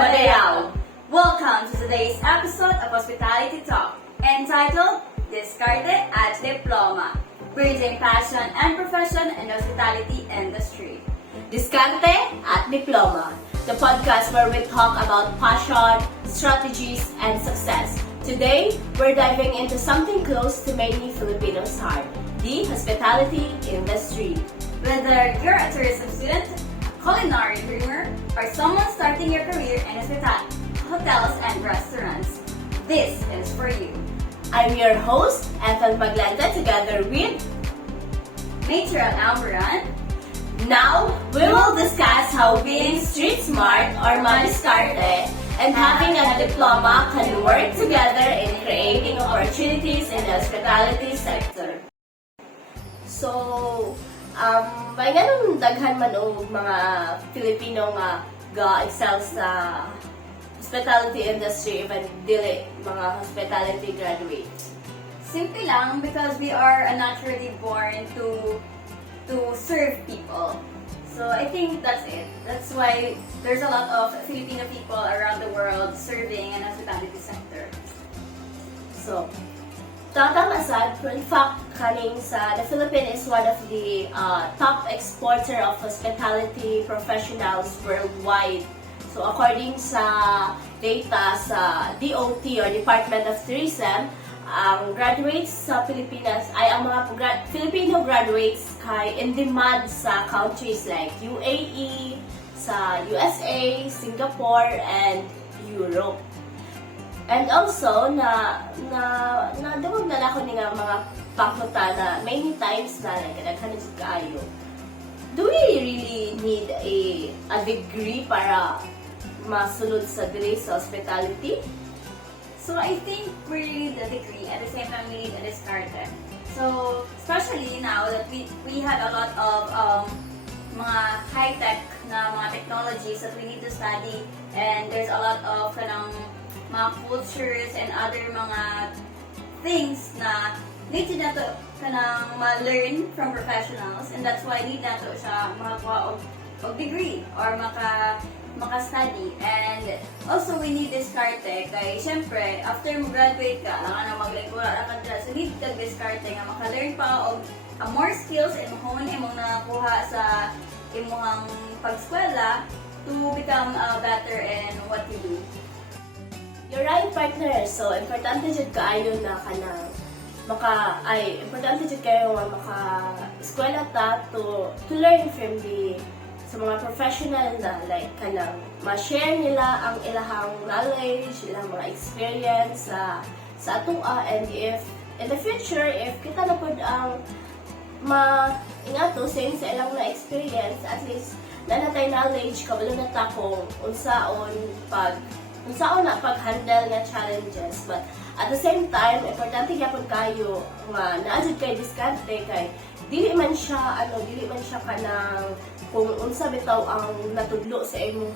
Madayaw! Welcome to today's episode of Hospitality Talk, entitled Diskarte at Diploma, Bridging Passion and Profession in the Hospitality Industry. Diskarte at Diploma, the podcast where we talk about passion, strategies, and success. Today, we're diving into something close to many Filipinos' heart, the hospitality industry. Whether you're a tourism student, culinary dreamer, or someone starting your career in hospitality, hotels and restaurants, this is for you. I'm your host, Ethel Maglanta, together with Major Alburan. Now, we will discuss how being street smart or madiskarte and having a diploma can work together in creating opportunities in the hospitality sector. So, may ganun daghan man og mga Filipino nga ga-excel sa hospitality industry even dili mga hospitality graduates. Simple lang because we are naturally born to serve people. So I think that's it. That's why there's a lot of Filipino people around the world serving in the hospitality sector. So, tatang asad, in fact, kaning sa the Philippines is one of the top exporter of hospitality professionals worldwide. So, according sa data sa DOT or Department of Tourism, ang graduates sa Pilipinas ay ang mga Filipino graduates kay in demand sa countries like UAE, sa USA, Singapore, and Europe. And also, dumog na ako ni nga mga pangkuta na many times na nagkadaghan sa kaayo. Do we really need a degree para masunod sa diri sa hospitality? So I think we need a degree, at the same time we need a diskarte. So especially now that we have a lot of mga high-tech na mga technologies that we need to study, and there's a lot of kanang mga cultures and other mga things na need na to kanang ma-learn from professionals, and that's why need na to siya makakuha og degree or maka-study. And also we need diskarte kay syempre after mo graduate ka lang na maglingkura ra ka, so need kag diskarte nga maka-learn pa og more skills and mahon imong nakuha sa imong pag-eskwela to become better in what you do. You're right, partner. So, importante jud kaayo na kanang importante jud kayo nga maka-eskwela ta to learn from sa mga professional na like kanang ma-share nila ang ilahang knowledge, ilang mga experience sa atua, and if in the future if kita na pud ang ingato sa ilang na experience, at least na natay knowledge kabalo na ta kung unsaon na pag-handle nga challenges. But at the same time, importante gyapon kayo nga naadjud kay diskarte kay dili man siya kanang kung unsa bitaw ang natudlo sa imong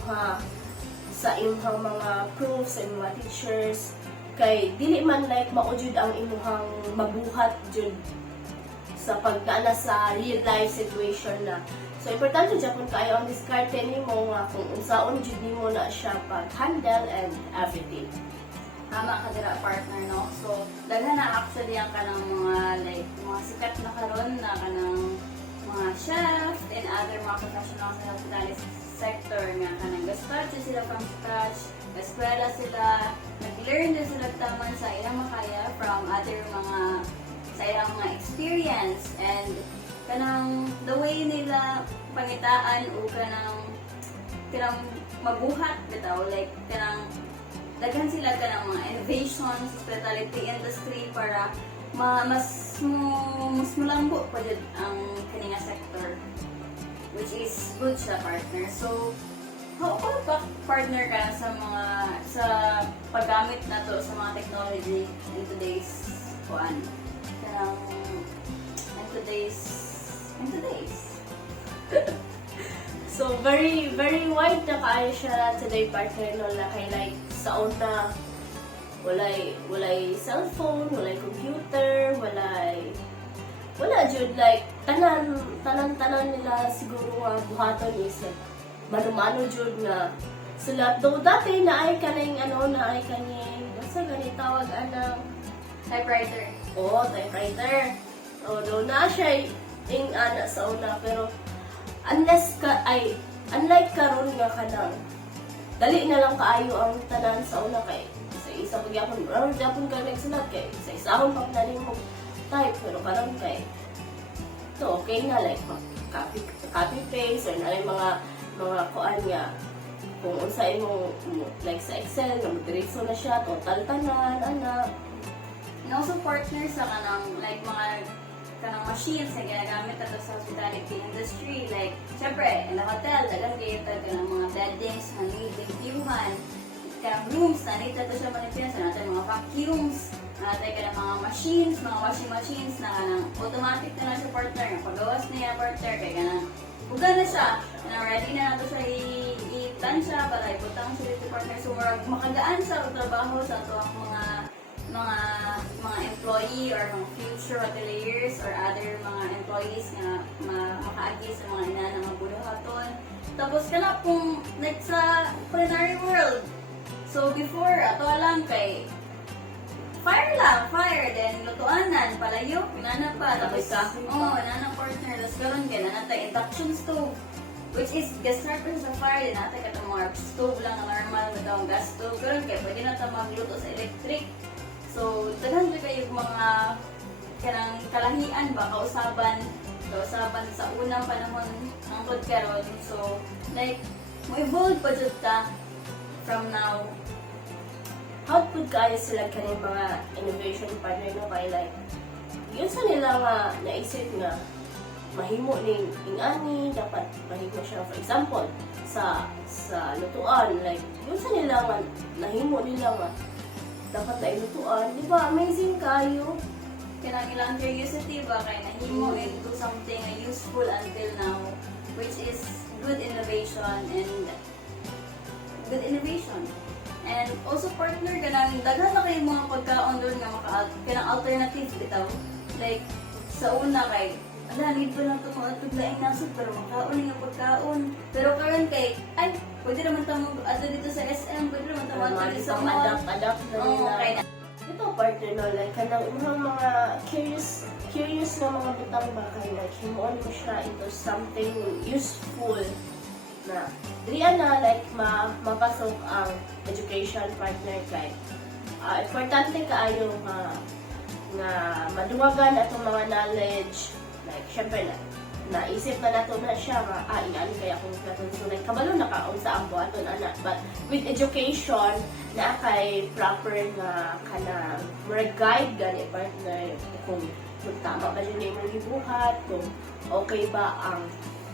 mga proofs and mga teachers, kay dili man like maujud ang imong mabuhat jud sa pagdana sa real life situation na. So importante gyapon kayo ang diskarte nimo nga kung unsaon jud nimo na siya pag-handle and everything. Tama ka dira, partner, no? So daghan na actually ang kanang mga sikat na karon na kanang mga chef and other mga professionals sa hospitality sector nga kanang start sila from scratch, eskwela sila, nag-learn din sila taman sa ilang makaya from other mga sa ilang mga experience, and kanang the way nila pangitaan o kanang mabuhat bitaw, like kanang daghan sila kanang mga innovations sa hospitality industry para mas mulambo pa jud ang kaninga sector, which is good sa partner. So how pa partner ka sa paggamit nato sa mga technology in today's in today's So very very wide na kaayo siya today, partner, no, na kay like sa una walay cellphone, walay computer, wala jud like tanan nila siguro nga buhaton is like mano-mano jud nga sila. Though dati naay kaning naay kaning basta gani tawag anang Typewriter. typewriter. Though na siya ing ana sa una pero unlike karon nga kanang dali na lang kaayo ang tanan sa una kay isa pagyapon japon ka nagsulat kay isa akong paplanin mo type pero karon kay so okay na like copy paste or na mga kuan nga kung unsa imong like sa Excel nga diretso na siya total tanan ana. And also partner sa kanang like mga kanang machines na ginagamit ato sa hospitality industry. Like, syempre, in the hotel, dagang kayo kanang mga beddings na need reviewhan. Kanang rooms na need ato siya manipin. So, natin mga vacuums, natin kanang mga machines, mga washing machines na kanang automatic na na siya partner. Nga pagawas niya partner, kaya kanang buga na siya. Kanang ready na nato siya i-tansya para ibutang siya dito partner. So, makagaan sa trabaho sa ito ang mga employee or mga future hoteliers or other mga employees nga makaagi sa mga ina na mga buluhaton. Tapos kana pong like sa culinary world. So before ato lang kay fire then lutuanan palayo inana pa tapos inana partner tapos karon kay nata induction stove which is gas-start sa fire din nata katong mga stove lang na normal na gas stove karon kay pwede na ta magluto sa electric. So, daghan kayo mga kanang kalahian ba, kausaban sa unang panahon ng karon. So, like, mo-evolve pa dyan ta from now. How good kayo sila kaning mga innovation partner no kay like yun sa nila nga naisip nga mahimo ning ingani dapat mahimo siya for example sa lutuan like yun sa nila nga nahimo nila nga dapat na ilutuan, di ba? Amazing kayo. Kanang ilang curiosity ba kay nahimo into something useful until now, which is good innovation. And also partner kanang daghan na kay mga pagkaon doon nga kanang alternative bitaw. Like sa una kay need pa lang ito mga tuglaing nasod pero makaon nga pagkaon. Pero karon kay pwede naman tamo ato dito sa SM, pwede naman tamo ato dito sa mall. Adapt na nila. Ito partner no, like kanang mga curious na mga butang ba kay like himuon ko siya into something useful na diyan na like mapasok ang education partner kay importante kaayo nga maduwagan atong mga knowledge like syempre naisip na nato na siya nga ingani kaya kung naton so like kabalo na kaon sa ambo aton ana but with education na kay proper nga kanang guide gani partner kung tama ba yun yung gibuhat kung okay ba ang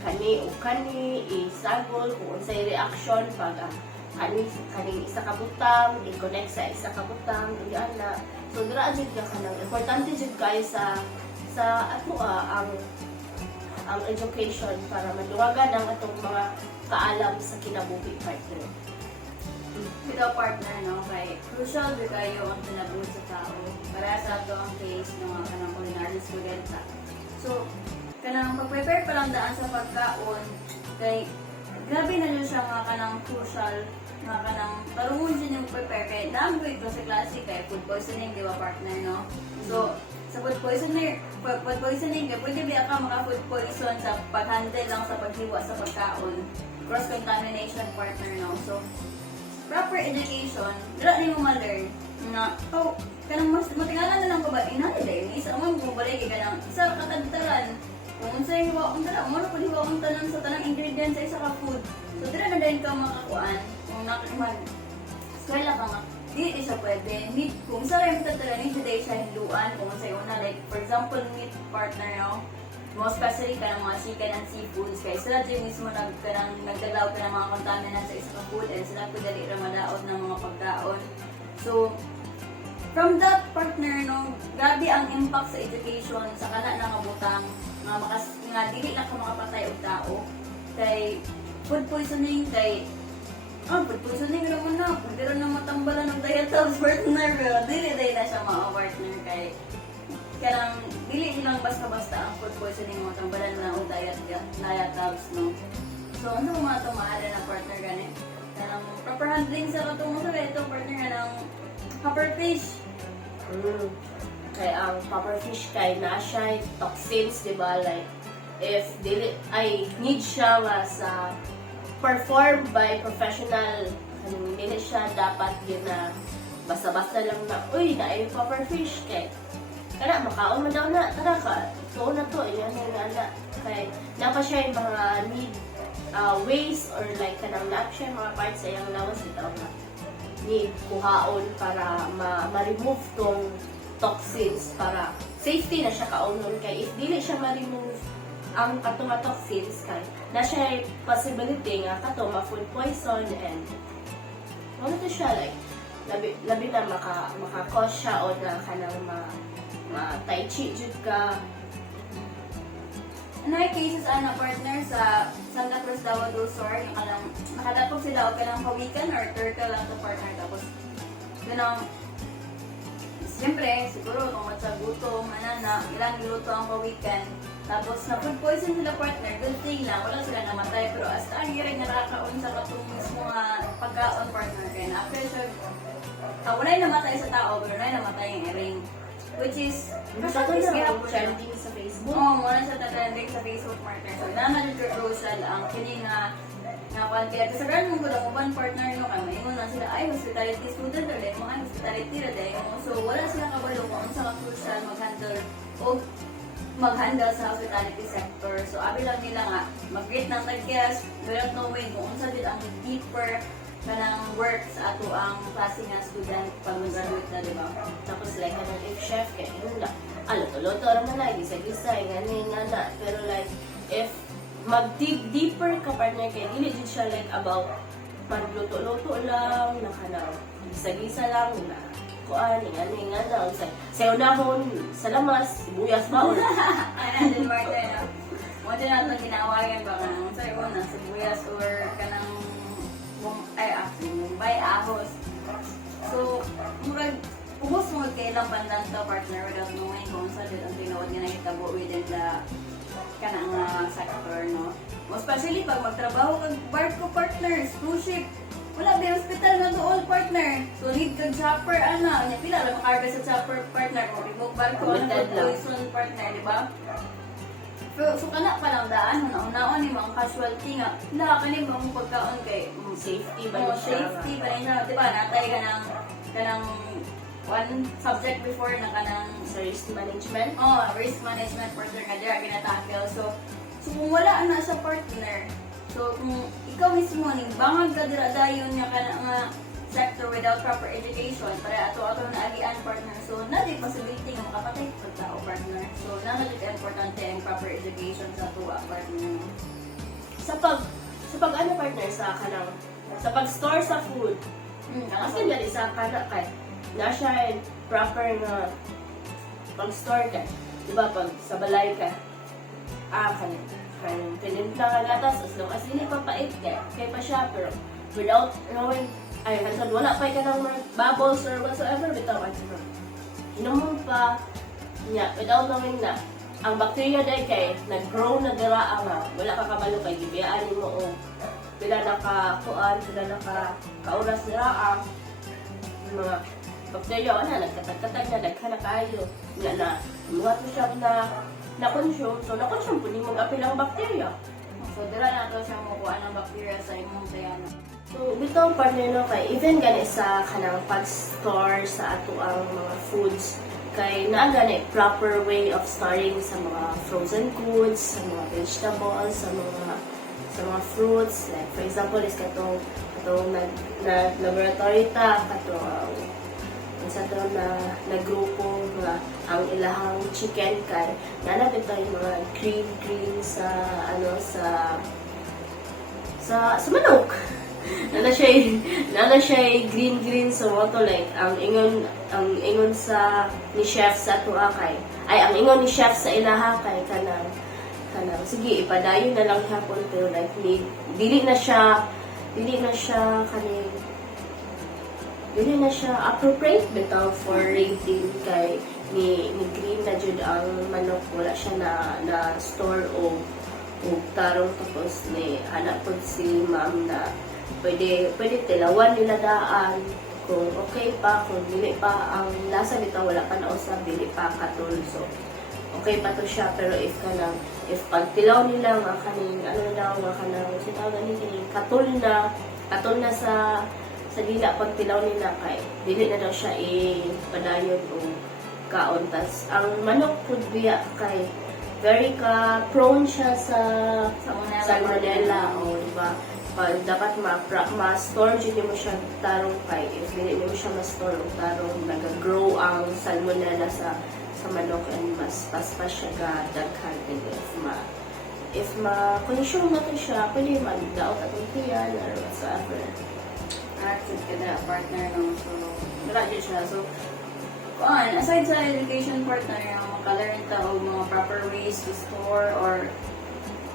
kani isagol kung unsay reaction pag kaning isa ka butang i-connect sa isa ka butang ana so dira jud ka kanang importante jud kayo sa ato ang education para maduwagan ang atong mga kaalam sa kinabuhi partner. Ikaw partner no kay crucial di kayo ang kinabuhi sa tao para sa ato ang case ng mga kanang culinary student. So kanang pag-prepare pa lang daan sa pagkaon kay grabe na nyo siya mga kanang crucial mga kanang tarungon siya yung prepare kay naamgoy ko sa klase kay food poisoning di ba partner no. So sa food poisoning kay pwede ba ka maka-food poison sa pag-handle lang sa paghiwa sa pagkaon. Cross-contamination partner, no? So, proper education, dira ni mo ma-learn na, kanang mas matingalan na lang ko ba, inali dahil, isa mo balik ka ng isa katagtaran. Kung sa hiwa kong tanan, mo na pag hiwa kong tanan sa tanang ingredients sa isa ka food. So, dira na dahil ka makakuan, kung eskwela ka nga, di siya pwede. Kung sa rin tatala, hindi dahil siya hinduan. Kung sa una, like, for example, meat partner, no? Most especially ka ng mga chicken and seafoods. Kaya sila dyan mismo nagdalaw ka ng mga contaminants sa isa ka food and sila pwede ramadaot ng mga pagkaon. So, from that partner, no, grabe ang impact sa education sa kana ng butang nga dili lang ka makapatay og tao. Kay food poisoning, food poisoning naman na. Pero na matambalan ng diatabs partner. Pero dili na siya partner kay karang dili lang basta-basta ang food poisoning mo tambalan na o diatabs no. So ano mga tumaara na partner gani? Karang proper handling sa katong sa ito partner nga ng pufferfish. Kaya ang pufferfish kay na siya toxins, di ba? Like, if dili, ay need siya nga sa performed by professional, hindi siya dapat yun na basta-basta lang na, uy, na ay pufferfish kay kana makaon man daw na, tara ka, ito na to, yan yung ana. Kay, napa siya yung mga need ways or like kanang nap siya yung mga parts sa iyang lawas ito na need kuhaon para ma-remove tong toxins para safety na siya kaunon kay if dili siya ma-remove ang katong toxins kay na siya possibility nga kato ma-food poison and ano to siya like labi na maka-cause siya o na kanang tai chi jud ka. Another cases ana partner sa Santa Cruz Davao do Sur, yung kanang nakadapog sila o kanang pawikan or turtle lang to partner tapos ganang siyempre siguro kung sa gutom manana ilang niluto ang pawikan tapos na food poison sila partner, good thing lang wala sila namatay pero hasta ang rin nakakaon sa katong mismo nga pagkaon partner kaya na after siya wala namatay sa tao pero wala namatay ang iring. Which is, Basta ko na trending sa Facebook. Oo, muna siya trending sa Facebook partner. So, naman yung Rosal ang kini nga kwan kaya sa ganun mo ko lang uban partner no kay maingon na sila ay hospitality student ra dai mga hospitality ra dai so wala sila kabalo kung unsa ka crucial mag-handle sa hospitality sector. So abi lang nila nga mag-greet ng tag-guest without knowing kung unsa din ang deeper kanang work sa ato ang klase nga student pag mag-graduate na, di ba? Tapos like kanang if chef kay yun lang. Luto-luto raman na, gisa-gisa, nga. Pero like, if mag-dig deeper ka partner kay dili jud siya like about magluto-luto lang, na kanang gisa-gisa lang, na kuan, nga na. Sa unahon, sa lamas, sibuyas ba? Ano din partner na? Mo din natin ginawayan ba kanang sa una, sibuyas or kanang Mumbai ahos. So, murag ubos mo kay ilang bandang to partner without knowing kung saan din ang tinuod nga nahitabo within the kanang sector, no? Especially pag magtrabaho kag barko partner, cruise ship, wala ba hospital na doon partner. So, need kag chopper, nya pila lang makarga sa chopper partner kung remove barko, poison partner, di ba? So kana pa lang daan una-unaon ni mga casualty nga la kani ba mo pagkaon kay Safety ba yun siya? safety ba niya di ba natay kanang one subject before na kanang Sa risk management. risk management partner nga dira ginatackle so kung wala na sa partner so kung ikaw mismo ning bangag ka dira dayon nga kanang sector without proper education para ato na agian partner so na di possibility nga makapatay pag tao partner so na importante ang proper education sa tuwa partner Sa pag ano partner sa kanang sa pag-store sa food. Kasi dali sa kana kay na siya proper nga pag-store ka. Diba pag sa balay ka kanang tinimpla ka gatas as long as hindi papait ka kay pa siya pero without knowing ay hansan wala pa ka ng bubbles or whatsoever bitaw hinumon pa niya without knowing na ang bacteria dahil kay nag-grow na dira nga wala ka kabalo kay gibiyaan mo o pila nakakuan pila nakauras dira ang mga bacteria na nagkatag-katag na daghan na kayo na muhat mo siya na consume so na-consume po ni mong apilang bacteria so dira na to siya makuha ng bacteria sa imong sayana. So, bitong partner no kay even gani sa kanang pag-store sa ato ang mga foods kay naa gani proper way of storing sa mga frozen goods, sa mga vegetables, sa mga fruits like for example is katong na laboratory ta katong sa to na grupo nga ang ilahang chicken kay nanapit tayo mga green sa manok. Nana siya green so moto like ang ingon sa ni chef sa tuwa kay ang ingon ni chef sa ilaha kay kanang sige ipadayon na lang hapon pero like dili na siya appropriate bitaw for rating kay ni green na jud ang manok wala siya na store o tarong tapos ni anak ko si ma'am na pwede tilawan nila daan kung okay pa, kung dili pa ang lasa bitaw wala pa na usab, dili pa katul. So okay pa to siya, pero if pag tilaw nila nga kaning ano na nga kanang sitaw ni katul na sa dila pag tilaw nila kay dili na daw siya ipadayon o kaon. Tas ang manok pud biya kay very ka prone siya sa salmonella o diba. Pag dapat ma-store dito mo siya tarong kay if dili mo siya ma-store o tarong nag-grow ang salmonella sa manok and mas paspas siya ga daghan. And if ma-consume na to siya, pwede mag-daot atong tiyan or whatsoever. Active ka na partner no, so wala dyan siya. So aside sa education partner, maka-learn ta og mga proper ways to store or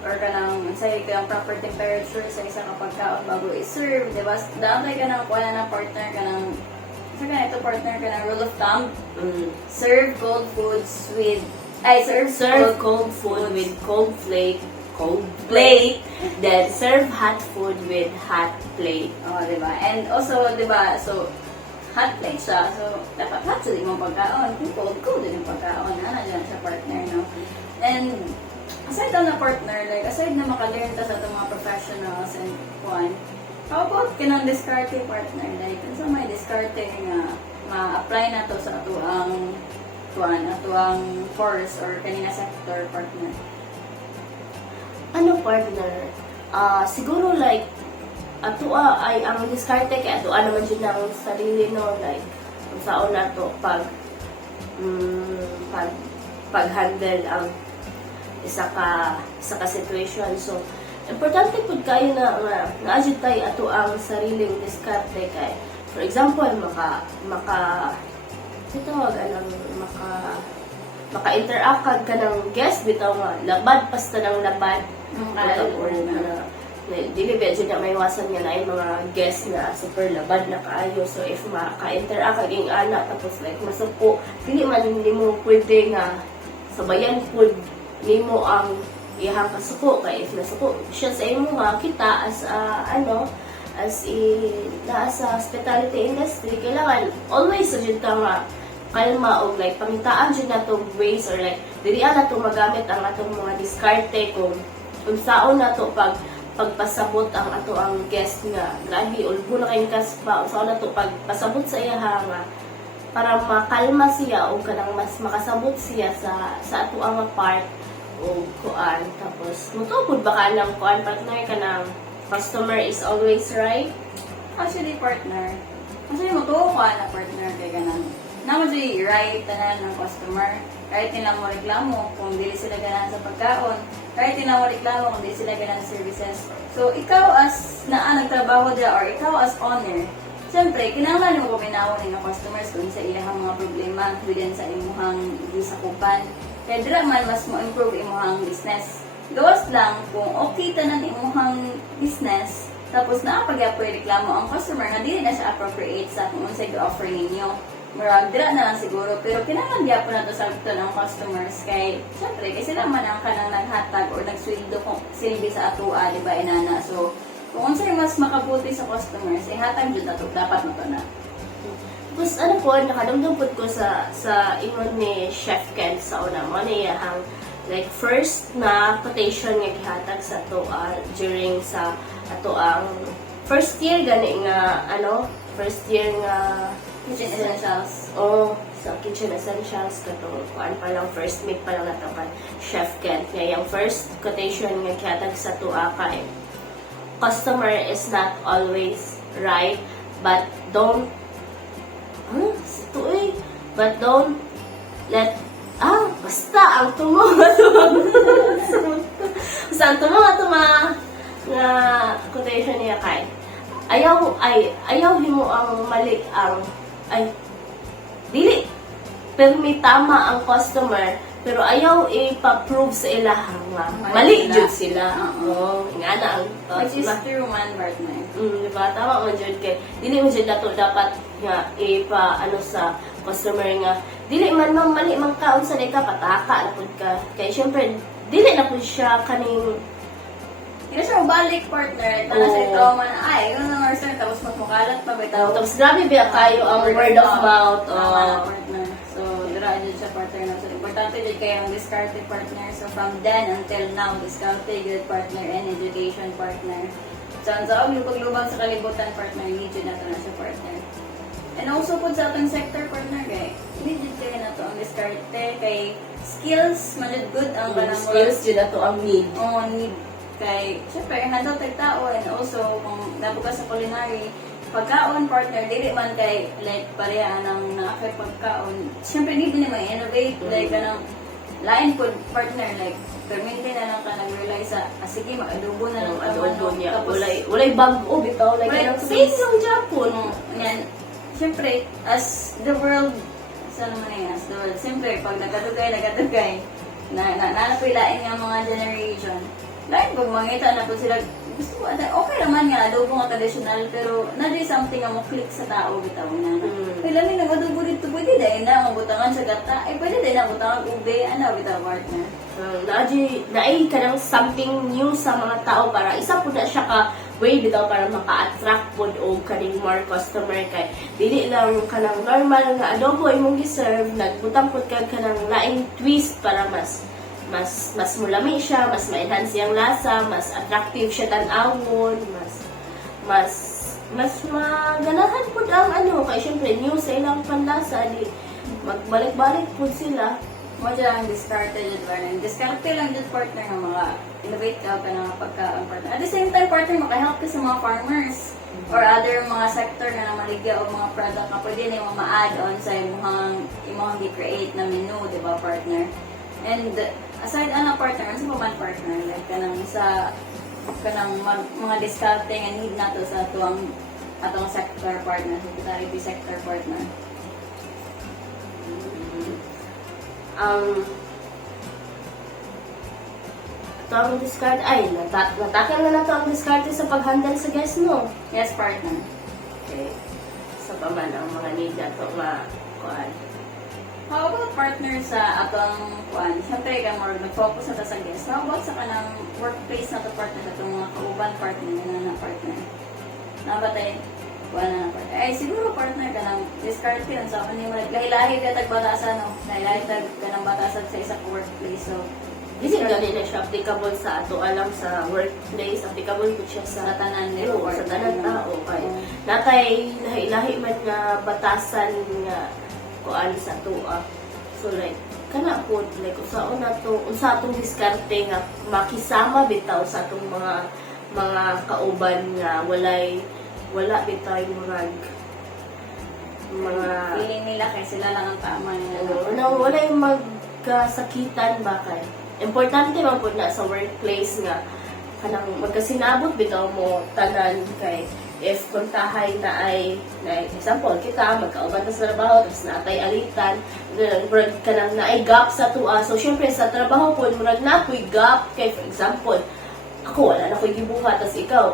kanang say ka proper temperature sa isa ka pagkaon bago i-serve, di ba? Dapat ka nang kuha na partner ka ng sa ito partner ka ng rule of thumb. Serve cold foods with Serve cold food with cold plate, then serve hot food with hot plate. Oh, di ba? And also, di ba, so hot plate siya. So, dapat hot sa imong pagkaon. Kung cold din yung pagkaon. Dyan sa partner, no? And aside na partner, like, aside na maka-learn ta sa itong mga professionals and kuhan, how about kinang diskarte partner? Like, sa may diskarte nga ma-apply na to sa atuang course or kanina sector partner? Ano partner? Siguro like atua ay ang diskarte kay atua naman jud ng sarili no, like kung saon nato pag-handle ang isa ka situation. So importante pud kayo na naadjud tay ato ang sariling diskarte kay for example maka-interact ka ng guest bitaw nga labad basta ng labad. Dili ba dyan na may iwasan nga na yung mga guests na super labad na kaayo. So if maka-interact ka ng anak tapos like masuko, dili man mo pwede nga sabayan po nimo ang ihang kasuko. Kaya if nasuko siya sa imo nga kita as sa hospitality industry, kailangan always sa dyan nga kalma o like pangitaan dyan na itong ways or like dirian na itong magamit ang atong mga diskarte kung saon na ito pagpasabot ang ato ang guest nga grabe ulbo na kayong kaspa saon na ito pagpasabot sa iya nga para makalma siya o kanang mas makasabot siya sa ato ang part o kuan. Tapos mutupod ba ka ng kuan partner ka ng customer is always right? Actually partner, kasi mutuo ka na partner kay ganan naman di right tanan ng customer. Kahit nila mo reklamo kung dili sila ganahan sa pagkaon, kahit nila mo reklamo kung dili sila ganahan sa services. So, ikaw as nagtrabaho dyan or ikaw as owner, siyempre, kinahanglan mo kuminawon ng customers kung sa ilang mga problema within sa imuhang gisakupan. Kaya dira man mas mo improve imuhang business. Gawas lang kung okay tanan imuhang business, tapos naapagyapoy reklamo ang customer nga dili na siya appropriate sa kung unsay gi-offer ninyo. Marag, dira na lang siguro, pero kinahanglan po na to sa ito ng customers kay, syempre, kasi sila man ang kanang naghatag or nagsweldo kung silbi sa atua, di ba, inana. So, kung unsay mas makabuti sa customers, hatag dyan na to, dapat mo to na. Tapos ano po, nakadamdampod ko sa ingon ni Chef Ken sa una mo niya ang like first na quotation nga gihatag sa to during sa ato ang first year gani nga first year nga Kitchen Essentials. Sa Kitchen Essentials katong kuan pa lang first meet pa lang nato kan Chef Ken. Kaya yung first quotation nga gihatag sa to kay customer is not always right, but don't basta ang nga quotation niya kay ayaw himo ang mali dili permi tama ang customer pero ayaw ipa-prove sa ilaha nga mali jud sila. Ingana ang which is true man partner. Diba? Tama man jud kay dili mo jud nato dapat nga sa customer nga dili man mali man kaon sa ka pataka na pud ka kay syempre dili na pud siya kaning Hindi siya mabalik, partner. Tala siya ito man, ay, yun ang nurse tapos mas makalat pa, bitaw. Tapos grabe ba kayo ang word of mouth. Partner. So, dira dyan siya, partner. No? So, importante dyan kayo ang discarte, partner. So, from then until now, discarte, good partner, and education, partner. So, ang saog yung paglubang sa kalibutan, partner, need yun na ito na siya, partner. And also po sa atong sector, partner, kay need yun kayo na ito ang discarte, kay skills, manid good ang kanang Skills yun na to ang need. need kay, syempre, handle tayo tao, and also, kung nabuka sa culinary, pagkaon, partner, dili man kay, like, pareha ng nakakay pagkaon. Syempre, need din naman innovate, like, kanang, lain po, partner, like, permente na lang ka nag-realize sa, sige, mag-adobo na lang Adobo niya. tapos, Walay bago bitaw. Like, Walay anong twist. same yung Japon. yan, syempre, as the world, saan naman yan, as the world, syempre, pag nagadugay, nanapilain nga mga generation, lain pag mangita na po sila, gusto ko, okay naman nga, adobo nga traditional, pero na-di something nga mo click sa tao, bitaw na. Kaya lang nag-adobo dito, pwede dahil na, mabutangan sa gata, pwede dahil na, mabutangan ube, bitaw, partner. Naay ka ng something new sa mga tao para isa po na siya ka way bitaw para maka-attract po o kaning more customer kay dili lang yung kanang normal nga adobo imong gi-serve nagbutang pud ka kanang laing twist para mas mulami siya, mas ma-enhance yung lasa, mas attractive siya tan-awon, mas maganahan pud ang kay syempre new sa ilang panlasa di magbalik-balik pud sila. Mo dyan ang discarte dyan, partner. Discarte lang dyan, partner, ng mga innovate ka pa ng pagkaang partner. At the same time, partner, makahelp ka sa mga farmers or other mga sector na maligya o mga product na pwede na yung ma-add on sa imong di-create na menu, di ba, partner? And aside partner, ano sa man partner? Like, mga discounting and need nato sa atong sector partner, hospitality sector partner. Ito ang discard natakal na to ang discard sa pag-handle sa guest mo. Yes, partner. Okay. Sa paman ang mga need na to nga kuan. How about partner sa atong kuan? Siyempre, ka more nag-focus na ta sa guest. How about sa kanang workplace na to partner sa itong mga kauban partner na partner? Nabatay, kuan na partner. Ay, siguro partner ka ng discard yun. So, ano yung lahi-lahi ka tagbatasan, no? Lahi-lahi ka ng batasan sa isang workplace. So, Dili gani na siya applicable sa ato alam sa workplace, applicable po siya sa tanan nila sa tanan tao kay natay lahi-lahi man nga batasan nga kuan sa tuwa. So like kana po like unsa atong diskarte nga makisama bitaw sa atong mga kauban nga wala bitaw mga feeling nila kay sila lang ang tama nila. Walay magkasakitan ba kay importante man po na sa workplace nga kanang magkasinabot bitaw mo tanan kay if kuntahay na ay example kita magkauban ta sa trabaho tapos naatay alitan murag kanang naay gap sa tuwa so syempre sa trabaho po murag na koy gap kay for example ako wala na koy gibuhat tapos ikaw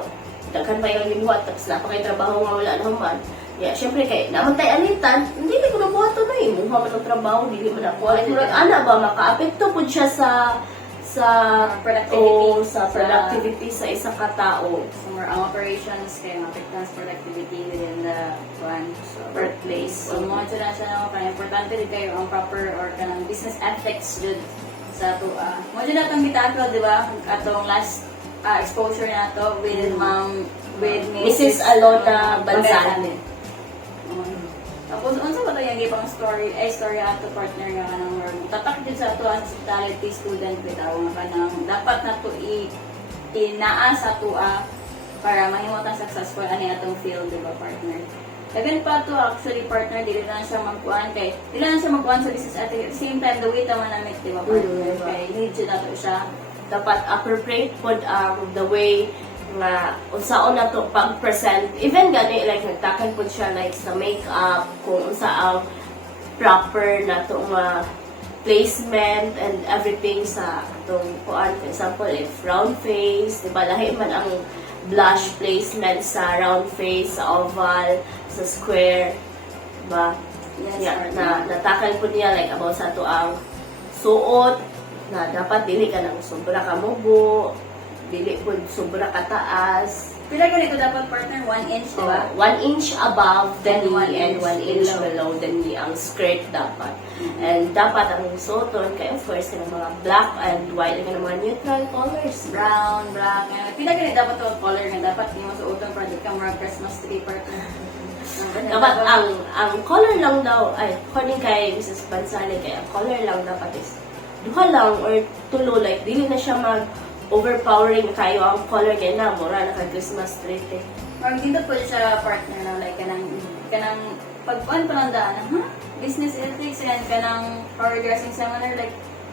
daghan pa yung gibuhat tapos napakay trabaho nga wala na man. Yeah, syempre kay naman tayo alitan, hindi ko na buhato na muha man ang trabaho, hindi man ako. Ana ba makaapekto pud siya sa productivity sa isa ka tao. So, more ang operations kay mapektan sa productivity within the workplace. So, mo na siya no kay importante din kayo ang proper or kanang business ethics jud sa tuwa. Mo jud natong gitackle, di ba? Atong last exposure nato with Mrs. Alona Banzan. Tapos, unsa ba ito yung gipang story ato partner nga kanang tatak din sa ato as hospitality student bitaw nga kanang dapat na to inaa sa tua para mahimutang successful ani atong field, di ba, partner? Even pa to actually partner dili na siya magkuan sa business ethics at the same time the way ta manamit, di ba, partner? Kay need siya nato siya dapat appropriate pod the way nga unsaon na to pag-present even gani like nagtakan po siya like sa makeup kung unsa ang proper na to nga placement and everything sa atong kuan for example if round face diba lahi man ang blush placement sa round face sa oval sa square diba natakan po niya like about sa to ang suot na dapat dili ka nang sobra ka mubo dili po sobra kataas. Pila ganito dapat partner? 1 inch, di ba? 1 inch above the And knee 1 and inch 1 inch below. below the knee ang skirt dapat. And dapat ang suoton kay of course ng mga black and white ng mga neutral colors. Brown, black, pila ganito dapat to color nga dapat hindi mo suoton para di ka murag Christmas tree partner. Dapat ang color lang daw ay according kay Mrs. Bansali kay ang color lang dapat is duha lang or tulo like dili na siya mag overpowering kayo ang color kay na mura naka Christmas tree eh. Or dito po siya partner na like kanang pagpuan pa lang daan, business ethics and kanang power dressing seminar like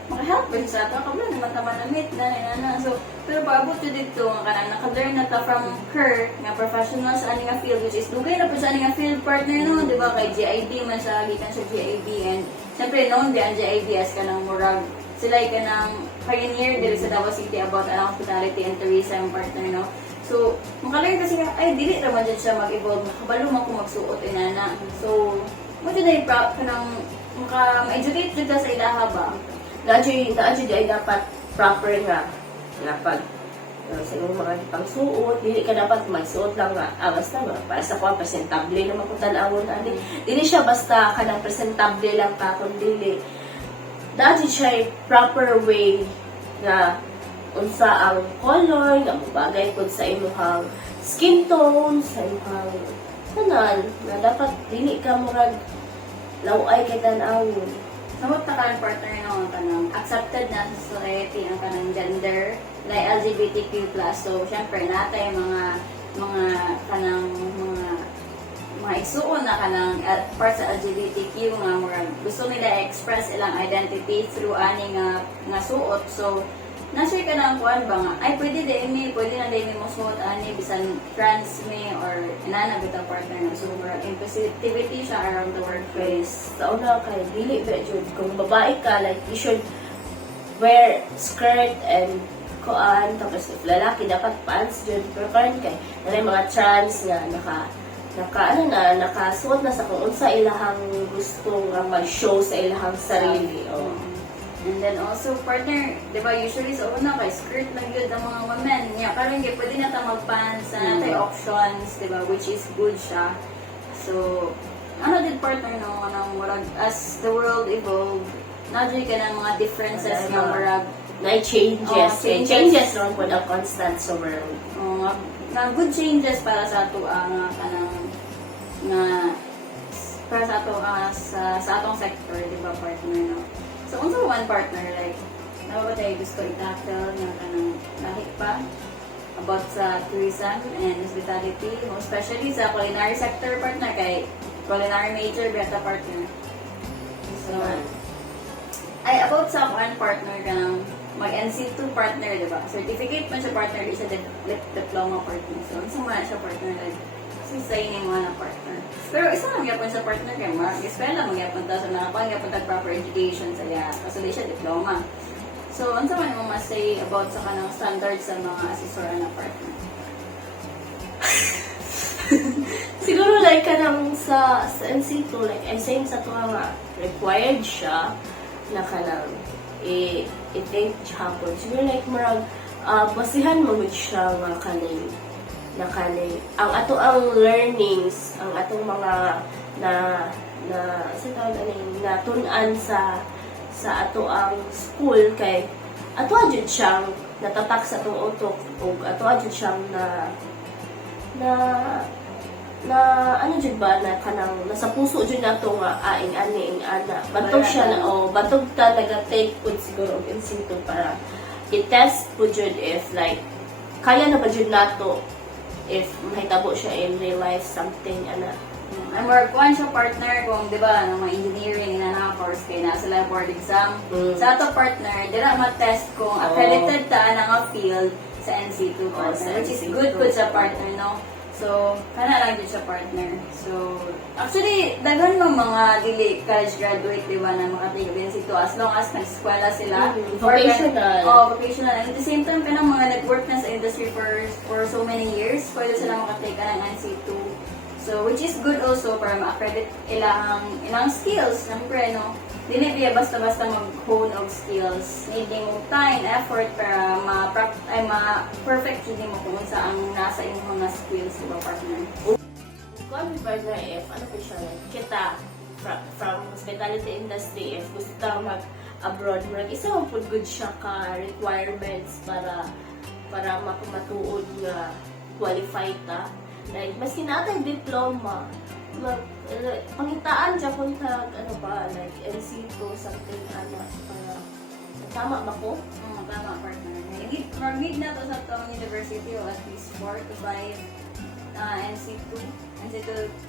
maka-help ba siya sa ato kabla naman tama na meet na so pero paabot to dito nga kanang naka-learn na ta from her nga professional sa aning nga field which is dugay na po sa aning nga field partner no di ba kay GID man siya gikan sa GID and syempre known di ang GID as kanang murag sila ay kanang pioneer diri sa Davao City about ang hospitality and tourism partner no. So, maka-learn kasi nga, ay, dili naman dyan siya mag-evolve. Nakabalo man ko magsuot, inana. So, mo dyan ay kanang ma-educate dyan sa ilaha ba? Naadyo ay dapat proper nga pag sa imong mga pangsuot, dili ka dapat magsuot lang nga. Basta ba, para sa kuha, presentable naman kung tanawon. Dili siya basta kanang presentable lang ka, kung dili. Naadyo siya ay proper way na unsa ang color nga mabagay pud sa imong skin tone, sa imong tanan, na dapat dili ka murag laway kay tan-awon. Samot na kanang partner no, kanang accepted na sa society ang kanang gender, like LGBTQ+. So, syempre, natay mga kanang mga isuon na kanang part sa LGBTQ nga murag gusto nila express ilang identity through ani nga suot. So, na-share ka na ang kuhan ba nga, ay pwede na din mo suot ani bisan trans me or inanabit ang partner na so murag inclusivity siya around the workplace. Sa una kay dili ba jud kung babae ka like you should wear skirt and kuan tapos if lalaki dapat pants jud pero karon kay nanay mga trans nga nakasuot na sa kung unsa ilahang gusto nga mag-show sa ilahang sarili. And then also, partner, di ba usually sa una kay skirt lang yun ang mga women. Yeah, parang hindi, pwede na tayo mag-pants, natay options, di ba, which is good siya. So, ano din partner no, as the world evolved, na-joy ka ng mga differences ng marag. Na changes. Changes naman po na constant sa world. Na good changes para sa ato para sa ato sa atong sector, di ba partner no? So, unsa one partner, like, ano ba tayo gusto i-tackle nga kanang lahik pa about sa tourism and hospitality, especially sa culinary sector partner, kay culinary major, beta partner. So, ay, about sa one partner kanang mag-NC2 partner, diba? Certificate man siya partner, di siya diploma partner. So, unsa man siya partner, like, susaining mo na partner. Pero isa lang yapon sa partner kay Mark. Eskwela magyapon ta sa mga pangyapon ta proper education sa iya. Kasi di siya diploma. So, ano man mo mas-say about sa kanang standards sa mga asesora na partner? Siguro like kanang sa NC2 like I'm saying sa to nga required siya na kanang i-take hapon. Siguro like marag basihan mo siya nga kanang ang ato ang learnings, ang atong mga na tun-an sa ato ang school kay ato jud siyang natatak sa atong utok ug ato jud siyang na ano jud ba na kanang nasa puso jud nato nga aing ani ana bantog siya na bantog ta naga-take pud siguro og instinto para i-test pud jud if like kaya na ba jud nato if mahitabo siya in real life something ana. I'm more kuan siya partner kung di ba mga engineering na course kay na sila board exam. Sa ato partner dira ma-test kung accredited ta nga field sa NC2 partner, which is good sa partner no. So kana lang jud sa partner. So actually daghan mo mga dili college graduate di ba na makatigo NC2 as long as nag-eskwela sila vocational. Vocational. And at the same time kanang mga nag-work na sa industry for so many years pwede sila makatake ng NC2 So, which is good also para ma-accredit ilang skills, siyempre, no? Dili biya basta-basta mag-hone of skills. Needing mo time, effort para ma-perfect yun mo kung saan ang nasa inyong mga skills, diba, partner? Kung may partner, if ano po siya, kita from hospitality industry, if gusto ta mag-abroad, isa mo po good siya ka requirements para makumatuod nga qualified ta. Like, mas kinatay diploma, pangitaan siya kung ano ba, like, NC2, something, para, tama ba ko? Tama, partner. Mag-need na to sa tong university o at least 4 to 5 NC2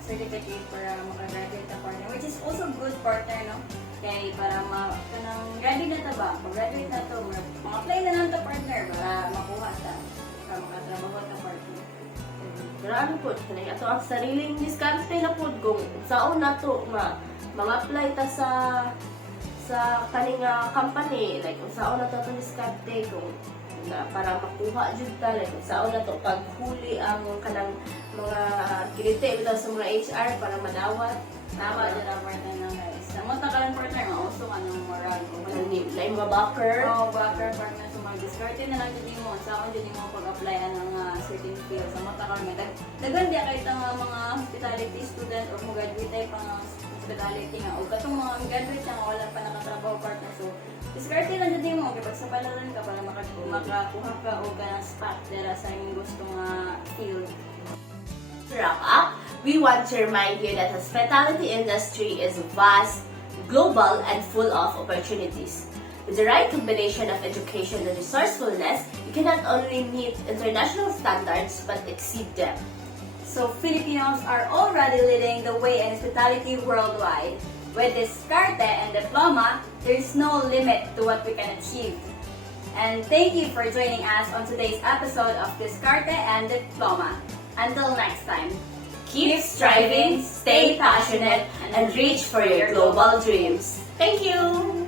certificate para makagraduate na partner, which is also good, partner, no? Kaya para kanang ready na ta ba? Pag-graduate na to, mag-apply na lang to, partner, para makuha ta, para makatrabaho ta, partner. Grabe po, kanay ato ang sariling diskarte na po kung saan na to mga apply ta sa kaning company, like kung saan na to diskarte kung na para makuha jud ta, like kung saan na to paghuli ang kanang mga kilite bitaw sa mga HR para madawat. Tama dyan ang partner ng guys. Samot na ka lang, partner, mauso ka ng moral. Like mga backer. Oo, backer, partner. So, mag-discarte na lang dyan mo. Sa akin dyan mo pag-applyan ng certain fields. Samot na ka lang. Dagan di kahit ang mga hospitality student o kung graduate tayo pang hospitality nga. O katong mga graduate na wala pa nakatrabaho, partner. So, discarte na dyan mo. Kapag sa palaran ka para makakuha ka o ka ng spot dara sa inyong gustong field. To wrap up, we want to remind you that the hospitality industry is vast, global, and full of opportunities. With the right combination of education and resourcefulness, you can not only meet international standards but exceed them. So Filipinos are already leading the way in hospitality worldwide. With Discarte and Diploma, there's no limit to what we can achieve. And thank you for joining us on today's episode of Discarte and Diploma. Until next time, Keep striving, stay passionate, and reach for your global dreams. Thank you!